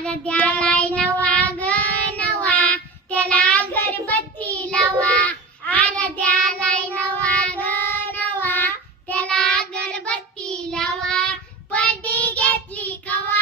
आरत्यालाय नवा ग नवा, त्याला अगरबत्ती लावा. आरत्यालाय नवा ग नवा, त्याला अगरबत्ती लावा. पट्टी घेतली कवा,